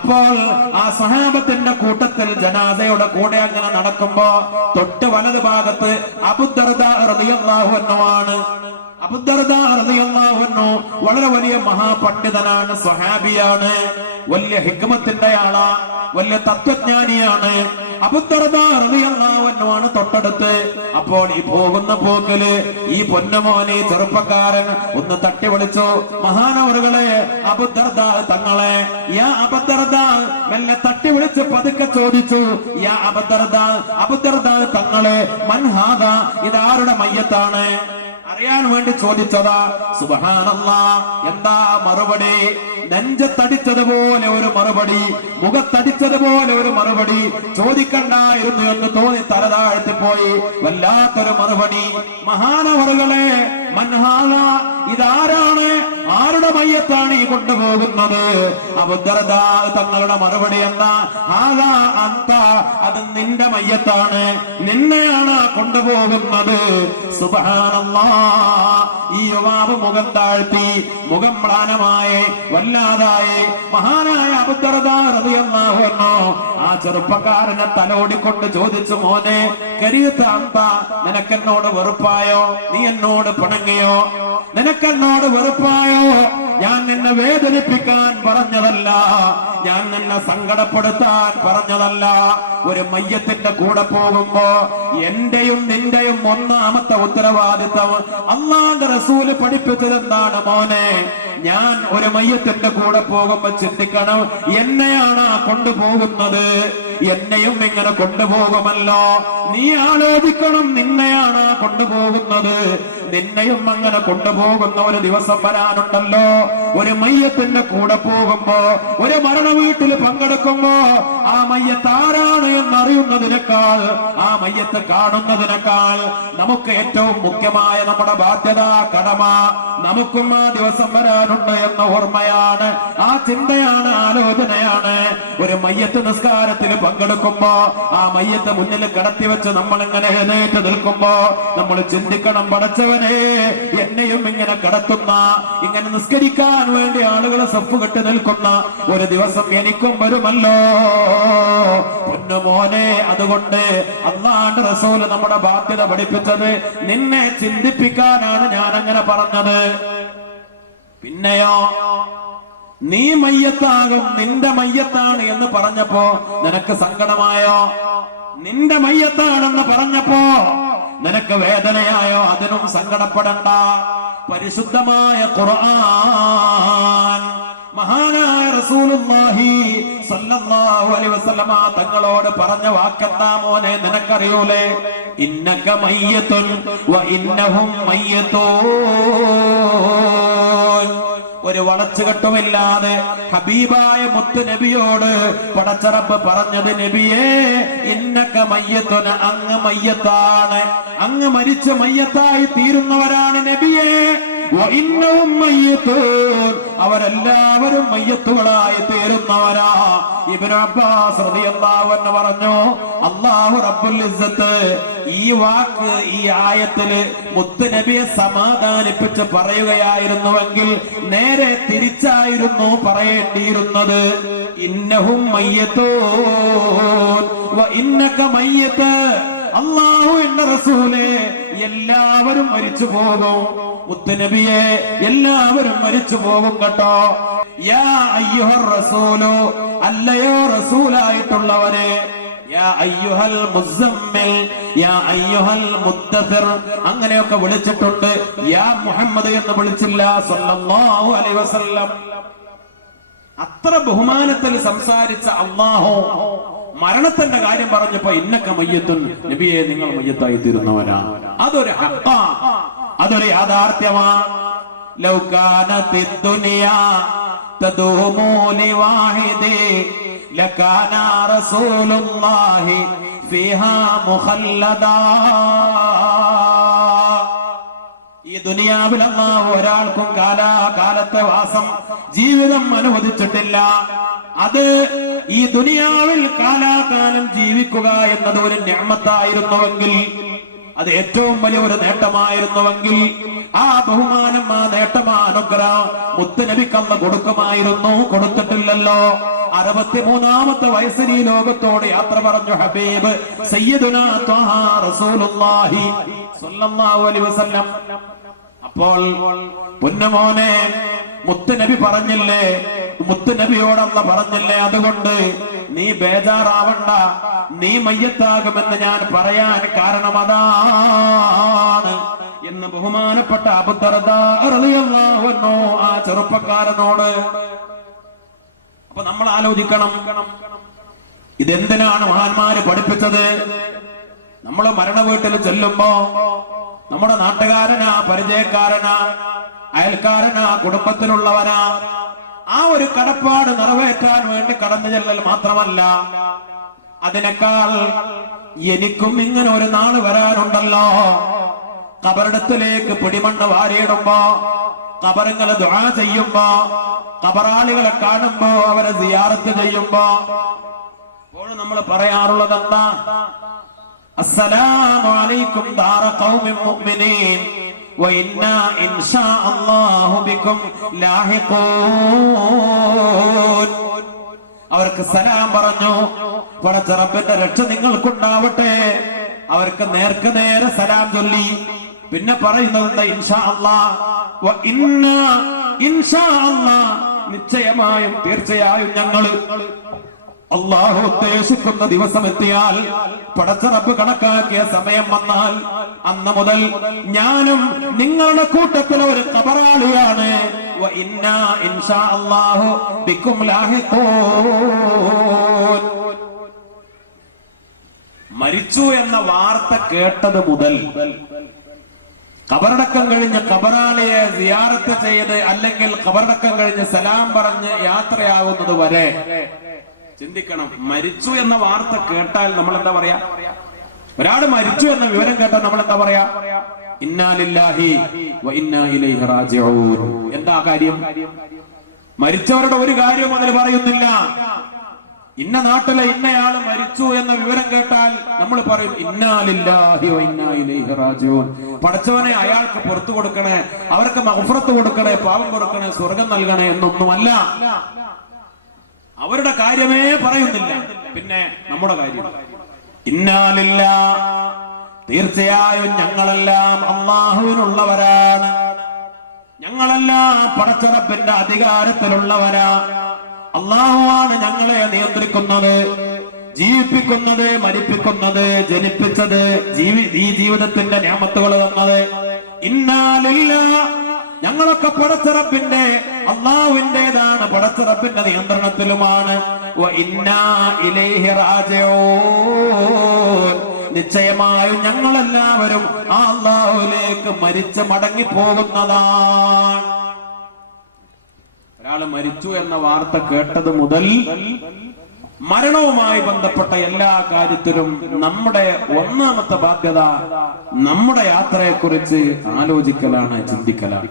അപ്പോൾ ആ സ്വഹാബത്തിന്റെ കൂട്ടത്തിൽ ജനാസയുടെ കൂടെ അങ്ങനെ നടക്കുമ്പോ തൊട്ട് വലത് ഭാഗത്ത് അബൂദർദാ റളിയല്ലാഹു അൻഹു ആണ്. അബൂദർദാ റളിയല്ലാഹു അൻഹു വളരെ വലിയ മഹാപണ്ഡിതനാണ്, സ്വഹാബിയാണ്, വലിയ ഹിക്മത്തിന്റെ ആളാ, വലിയ തത്വജ്ഞാനിയാണ്. അബൂദർദാ റളിയല്ലാഹു അൻഹു ആണ് തൊട്ടടുത്ത്. അപ്പോൾ ഈ പോകുന്ന പോക്കില് ഈ പൊന്നമോനെ ചെറുപ്പക്കാരൻ ഒന്ന് തട്ടി വിളിച്ചു, മഹാനവറുകളെ, അബൂദർദാ തങ്ങളെ. യാ അബൂദർദാ, മെല്ലെ തട്ടി വിളിച്ച് പതുക്കെ ചോദിച്ചു, യാ അബൂദർദാ, അബൂദർദാ തങ്ങളെ, മൻ ഹാദാ, ഇതാരുടെ മയ്യത്താണ്? അറിയാൻ വേണ്ടി ചോദിച്ചതാ. സുബ്ഹാനല്ലാഹ്, എന്താ മറുപടി? നെഞ്ചത്തടിച്ചതുപോലെ ഒരു മറുപടി, മുഖത്തടിച്ചതുപോലെ ഒരു മറുപടി. ചോദിക്കണ്ടായിരുന്നു എന്ന് തോന്നി തല താഴ്ത്തിപ്പോയി. വല്ലാത്തൊരു മറുപടി. മഹാനവറുകളെ, മൻഹാദ, ഇതാരാണ്? ആരുടെ മയ്യത്താണ് ഈ കൊണ്ടുപോകുന്നത്? അബൂദർദാ തങ്ങളുടെ മറുപടി എന്താ? ഹാദാ അന്ത, അത് നിന്റെ മയ്യത്താണ്, നിന്നെയാണ് കൊണ്ടുപോകുന്നത്. സുബ്ഹാനല്ലാഹ്. ഈ യുവാവ് മുഖം താഴ്ത്തി, മുഖം മ്ലാനമായി, വല്ലാതായി. മഹാനായ അബൂദർദാ റളിയല്ലാഹു അൻഹു ആ ചെറുപ്പക്കാരനെ തലോടിക്കൊണ്ട് ചോദിച്ചു, മോനെ, കരീത അന്ത, നിനക്കെന്നോട് വെറുപ്പായോ? നീ എന്നോട് പിണങ്ങിയോ? നിനക്കെന്നോട് വെറുപ്പായോ? ഞാൻ നിന്നെ വേദനിപ്പിക്കാൻ പറഞ്ഞതല്ല, ഞാൻ നിന്നെ സങ്കടപ്പെടുത്താൻ പറഞ്ഞതല്ല. ഒരു മയ്യത്തിന്റെ കൂടെ പോകുമ്പോ എന്റെയും നിന്റെയും ഒന്നാമത്തെ ഉത്തരവാദിത്വം അല്ലാഹുവിന്റെ റസൂല് പഠിപ്പിച്ചത് എന്താണ് മോനെ? ഞാൻ ഒരു മയ്യത്തിന്റെ കൂടെ പോകുമ്പോ ചിന്തിക്കണം, എന്നെയാണ് കൊണ്ടുപോകുന്നത്, എന്നെയും ഇങ്ങനെ കൊണ്ടുപോകുമല്ലോ. നീ ആലോചിക്കണം, നിന്നെയാണ് കൊണ്ടുപോകുന്നത്, നിന്നെയും അങ്ങനെ കൊണ്ടുപോകുന്ന ഒരു ദിവസം വരാനുണ്ടല്ലോ. ഒരു മയ്യത്തിന്റെ കൂടെ പോകുമ്പോ, ഒരു മരണ വീട്ടിൽ പങ്കെടുക്കുമ്പോ, ആ മയ്യത്ത് ആരാണ് എന്നറിയുന്നതിനേക്കാൾ, ആ മയ്യത്ത് കാണുന്നതിനേക്കാൾ നമുക്ക് ഏറ്റവും മുഖ്യമായ നമ്മുടെ ബാധ്യത, കടമ, നമുക്കും ആ ദിവസം വരാനുണ്ട് എന്ന ഓർമ്മയാണ്, ആ ചിന്തയാണ്, ആലോചനയാണ്. ഒരു മയ്യത്ത് നിസ്കാരത്തിൽ പങ്കെടുക്കുമ്പോ, ആ മയ്യത്ത് മുന്നിൽ കിടത്തി വെച്ച് നമ്മൾ ഇങ്ങനെ എഴുന്നേറ്റ് നിൽക്കുമ്പോ നമ്മൾ ചിന്തിക്കണം, പടച്ചവനെ, എന്നെയും ഇങ്ങനെ കിടത്തുന്ന, ഇങ്ങനെ നിസ്കരിക്കാൻ വേണ്ടി ആളുകളെ സഫ് കെട്ടി നിൽക്കുന്ന ഒരു ദിവസം എനിക്കും വരുമല്ലോ പൊന്നുമോനെ. അതുകൊണ്ട് അല്ലാഹുവിന്റെ റസൂൽ നമ്മുടെ ബാധ്യത പഠിപ്പിച്ചത് നിന്നെ ചിന്തിപ്പിക്കാനാണ് ഞാൻ അങ്ങനെ പറഞ്ഞത്. പിന്നെയോ, നീ മയ്യത്താകും, നിന്റെ മയ്യത്താണ് എന്ന് പറഞ്ഞപ്പോ നിനക്ക് സങ്കടമായോ? നിന്റെ മയ്യത്താണെന്ന് പറഞ്ഞപ്പോ നിനക്ക് വേദനയായോ? അതിനും സങ്കടപ്പെടണ്ട. പരിശുദ്ധമായ ഖുർആൻ, മഹാനായ റസൂലുള്ളാഹി സ്വല്ലല്ലാഹു അലൈഹി വസല്ലമ തങ്ങളോട് പറഞ്ഞ വാക്കെന്താ മോനെ? നിനക്കറിയൂലേ? ഇന്നക മയ്യത്തുൻ വ ഇന്നഹും മയ്യത്തൂൻ. ഒരു വളച്ചുകെട്ടുമില്ലാതെ ഹബീബായ മുത്ത് നബിയോട് പടച്ചറബ് പറഞ്ഞത്, നബിയേ, ഇന്നക മയ്യത്തുൻ, അങ്ങ് മയ്യത്താണ്, അങ്ങ് മരിച്ച മയ്യത്തായി തീരുന്നവരാണ് നബിയേ. അവരെല്ലാവരും മയ്യത്തുകളായി തീരുന്നവരാ. ഇബ്നു അബ്ബാസ് റളിയല്ലാഹു അൻഹു പറഞ്ഞു, അല്ലാഹു റബ്ബുൽ ഇസ്സത്ത് ഈ വാക്ക്, ഈ ആയത്തില് മുത്ത് നബിയെ സമാധാനിപ്പിച്ച് പറയുകയായിരുന്നുവെങ്കിൽ നേരെ തിരിച്ചായിരുന്നു പറയേണ്ടിയിരുന്നത്. ഇന്നഹും മയ്യത്തൂൻ വ ഇന്നക മയ്യത്ത്. അല്ലാഹു എന്ന റസൂലേ, എല്ലാവരും മരിച്ചു പോകും. മുത്തുനബിയെ, എല്ലാവരും മരിച്ചു പോകും കേട്ടോ. യാ അയ്യുഹർ റസൂലു, അല്ലയോ റസൂലായിട്ടുള്ളവരെ, യാ അയ്യുഹൽ മുസമ്മിൽ, യാ അയ്യുഹൽ മുദ്ദസിർ, അങ്ങനെയൊക്കെ വിളിച്ചിട്ടുണ്ട്. യാ മുഹമ്മദ് എന്ന് വിളിച്ചില്ല സ്വല്ലല്ലാഹു അലൈഹി വസല്ലം. അത്ര ബഹുമാനത്തിൽ സംസാരിച്ച അല്ലാഹു മരണത്തിന്റെ കാര്യം പറഞ്ഞപ്പോ ഇന്നക മയ്യത്തുൻ, നബിയെ, നിങ്ങൾ മയ്യത്തായി തീരുന്നവരാ. അതൊരു ഹഖാ, അതൊരു യാഥാർത്ഥ്യമാ. ലൗ കാനത്തിദ് ദുനിയാ തദൂമു ലിവാഹിദി ലകാന റസൂലുള്ളാഹി ഫീഹാ മുഖല്ലദാ. ഈ ദുനിയാവിൽ അല്ലാഹു ഒരാൾക്കും കാലാകാലത്തെ വാസം, ജീവിതം അനുവദിച്ചിട്ടില്ല. അത് ഈ ദുനിയാവിൽ കാലാകാലം ജീവിക്കുക എന്നത് ഒരു നിഅമത്തായിരുന്നുവെങ്കിൽ, അത് ഏറ്റവും വലിയ ഒരു നേട്ടമായിരുന്നുവെങ്കിൽ, ആ ബഹുമാനം, ആ നേട്ടം, ആ അനുഗ്രഹം മുത്തുനബിക്ക് അല്ലാഹു കൊടുക്കുമായിരുന്നു. കൊടുത്തിട്ടില്ലല്ലോ. 63-ാമത്തെ വയസ്സിൽ ഈ ലോകത്തോട് യാത്ര പറഞ്ഞു ഹബീബ് സയ്യിദുനാ ത്വാഹ റസൂലുള്ളാഹി സ്വല്ലല്ലാഹു അലൈഹി വസല്ലം. അപ്പോൾ പൊന്നുമോനെ, മുത്തുനബി പറഞ്ഞില്ലേ, മുത്തുനബിയോടല്ല പറഞ്ഞില്ലേ, അതുകൊണ്ട് നീ ബേജാറാവണ്ട, നീ മയ്യത്താകുമെന്ന് ഞാൻ പറയാൻ കാരണം അതാണ് എന്ന് ബഹുമാനപ്പെട്ട അബൂ ദർദാ റളിയല്ലാഹു അൻഹു ആ ചെറുപ്പക്കാരനോട്. അപ്പൊ നമ്മൾ ആലോചിക്കണം, ഇതെന്തിനാണ് മഹാന്മാര് പഠിപ്പിച്ചത്? നമ്മൾ മരണ വീട്ടിൽ ചെല്ലുമ്പോ നമ്മുടെ നാട്ടുകാരനാ, പരിചയക്കാരനാ, അയൽക്കാരനാ, കുടുംബത്തിലുള്ളവനാ, ആ ഒരു കടപ്പാട് നിറവേറ്റാൻ വേണ്ടി കടന്നു ചെല്ലൽ മാത്രമല്ല, അതിനേക്കാൾ എനിക്കും ഇങ്ങനെ ഒരു നാള് വരാനുണ്ടല്ലോ. ഖബറിടത്തിലേക്ക് പിടിമണ്ണ് വാരിയിടുമ്പോ, ഖബറുകളെ ദുആ ചെയ്യുമ്പോ, ഖബറാളികളെ കാണുമ്പോ, അവരെ സിയാറത്ത് ചെയ്യുമ്പോ അപ്പോൾ നമ്മൾ പറയാറുള്ളത് എന്താ? അസ്സലാമു അലൈക്കും ദാറ ഖൗമിൻ മുഅ്മിനീൻ വഇന്നാ ഇൻഷാ അല്ലാഹു ബിക്കും ലാഹിഖൂൻ. അവർക്ക് സലാം പറഞ്ഞു, പടച്ച റബ്ബിന്റെ രക്ഷ നിങ്ങൾക്കുണ്ടാവട്ടെ. അവർക്ക് നേർക്ക് നേരെ സലാം ചൊല്ലി. പിന്നെ പറയുന്നത് ഇൻഷാ അല്ലാഹ് വ ഇന്നാ ഇൻഷാ അല്ലാഹ്, നിശ്ചയമായും തീർച്ചയായും ഞങ്ങള് അള്ളാഹു ഉദ്ദേശിക്കുന്ന ദിവസം എത്തിയാൽ, പടച്ച റബ്ബ് കണക്കാക്കിയ സമയം വന്നാൽ, അന്ന് മുതൽ ഞാനും നിങ്ങളുടെ കൂട്ടത്തിലെ ഒരു ഖബറാളിയാണ്. വ ഇന്നാ ഇൻഷാ അല്ലാഹു ബിക്കും ലാഹിഖൂൻ. മരിച്ചു എന്ന വാർത്ത കേട്ടത് മുതൽ ഖബറടക്കം കഴിഞ്ഞ് ഖബറാളിയെ സിയാറത്ത് ചെയ്ത്, അല്ലെങ്കിൽ ഖബറടക്കം കഴിഞ്ഞ് സലാം പറഞ്ഞ് യാത്രയാകുന്നത് വരെ ചിന്തിക്കണം. മരിച്ചു എന്ന വാർത്ത കേട്ടാൽ നമ്മൾ എന്താ പറയാ? ഒരാൾ മരിച്ചു എന്ന വിവരം കേട്ടാൽ നമ്മൾ എന്താ പറയാ? ഇന്നാ ലില്ലാഹി വ ഇന്നാ ഇലൈഹി റാജിഊൻ. എന്താ കാര്യം? മരിച്ചവരുടെ ഒരു കാര്യവും അതിൽ പറയുന്നില്ല. ഇന്ന നാട്ടിലെ ഇന്നയാള് മരിച്ചു എന്ന വിവരം കേട്ടാൽ നമ്മൾ പറയും ഇന്നാ ലില്ലാഹി വ ഇന്നാ ഇലൈഹി റാജിഊൻ. പടച്ചവനെ, അയാൾക്ക് പുറത്തു കൊടുക്കണേ, അവർക്ക് മഗ്ഫിറത്ത് കൊടുക്കണേ, പാപം കൊടുക്കണേ, സ്വർഗം നൽകണേ എന്നൊന്നുമല്ല. അവരുടെ കാര്യമേ പറയുന്നില്ല. പിന്നെ നമ്മുടെ കാര്യം ഇന്നാ ലില്ലാഹ്, തീർച്ചയായും ഞങ്ങളെല്ലാം അല്ലാഹുവിനുള്ളവരാണ്, ഞങ്ങളെല്ലാം പടച്ച റബ്ബിന്റെ അധികാരത്തിലുള്ളവരാ. അല്ലാഹുവാണ് ഞങ്ങളെ നിയന്ത്രിക്കുന്നത്, ജീവിപ്പിക്കുന്നത്, മരിപ്പിക്കുന്നത്, ജനിപ്പിച്ചത്, ഈ ജീവിതത്തിന്റെ നിഅമത്തുകൾ തന്നത്. ഇന്നാ ലില്ലാഹ്, ഞങ്ങളൊക്കെ പടച്ച റബ്ബിന്റെ, അല്ലാഹുവിന്റേതാണ്, പടച്ച റബ്ബിന്റെ നിയന്ത്രണത്തിലുമാണ്. വ ഇന്നാ ഇലൈഹി റാജിഊൻ, നിശ്ചയമായും ഞങ്ങളെല്ലാവരും ആ അല്ലാഹുവിലേക്ക് മരിച്ച് മടങ്ങി പോകുന്നതാണ്. ഒരാള് മരിച്ചു എന്ന വാർത്ത കേട്ടത് മുതൽ മരണവുമായി ബന്ധപ്പെട്ട എല്ലാ കാര്യത്തിലും നമ്മുടെ ഒന്നാമത്തെ ബാധ്യത നമ്മുടെ യാത്രയെക്കുറിച്ച് ആലോചിക്കലാണ്, ചിന്തിക്കലാണ്.